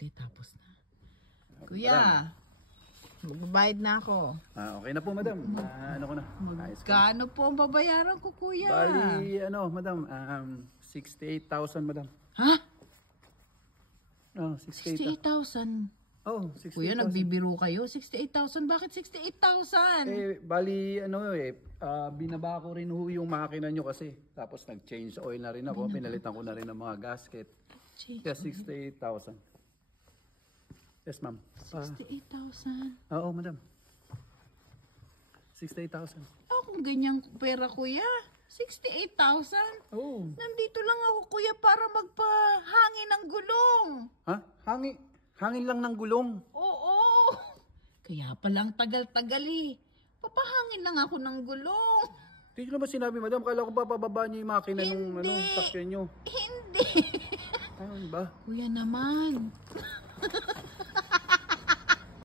Buti tapos na. Kuya, magbabayad na ako. Okay na po, madam. Ano ko na? Magkano po ang babayaran ko, kuya? Bali, madam, 68,000, madam. Ha? Oh, 68,000. 68,000. Oh, 68,000. Kuya, nagbibiro kayo? 68,000? Bakit 68,000? Bali, binaba ko rin yung makina nyo kasi. Tapos nag-change oil na rin ako. Pinalitan ko na rin ng mga gasket. Kaya 68,000. Yes, ma'am. 68,000? Oo, madam. 68,000. Kung ganyang pera, kuya. 68,000? Oo. Nandito lang ako, kuya, para magpahangin ng gulong. Ha? Hangin lang ng gulong. Oo. Kaya palang tagal-tagal eh. Papahangin lang ako ng gulong. Hindi nyo naman sinabi, madam. Kala ko bababa nyo yung makina nung sakyan nyo. Hindi. Ano ba? Kuya naman.